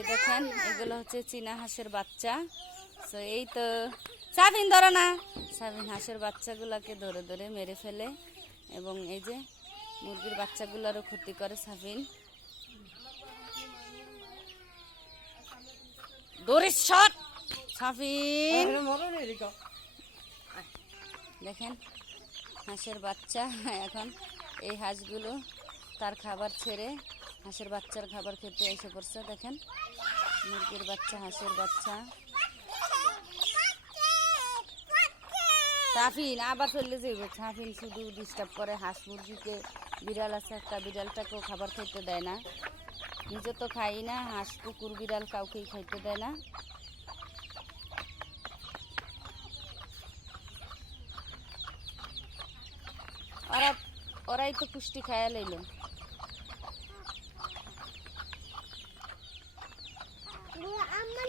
এই দেখেন এগুলো হচ্ছে চীনা হাঁসের বাচ্চা। তো এই তো সাবিন ধরো না, সাবিন হাঁসের বাচ্চাগুলোকে ধরে ধরে মেরে ফেলে এবং এই যে মুরগির বাচ্চাগুলোরও ক্ষতি করে সাবিন। দড়ির শট সাবিন। দেখেন হাঁসের বাচ্চা এখন এই হাঁসগুলো তার খাবার ছেড়ে হাঁসের বাচ্চার খাবার খেতে এসে পড়ছে। দেখেন মুরগির বাচ্চা, হাঁসের বাচ্চা। সাফিন আবার ফেললে যাইব, সাফিন শুধু ডিস্টার্ব করে হাঁস মুরগিকে। বিড়াল আছে একটা, বিড়ালটাকেও খাবার খাইতে দেয় না, নিজে তো খাই না, হাঁস কুকুর বিড়াল কাউকেই খাইতে দেয় না। ওরাই তো পুষ্টি খায়া লইল। আমার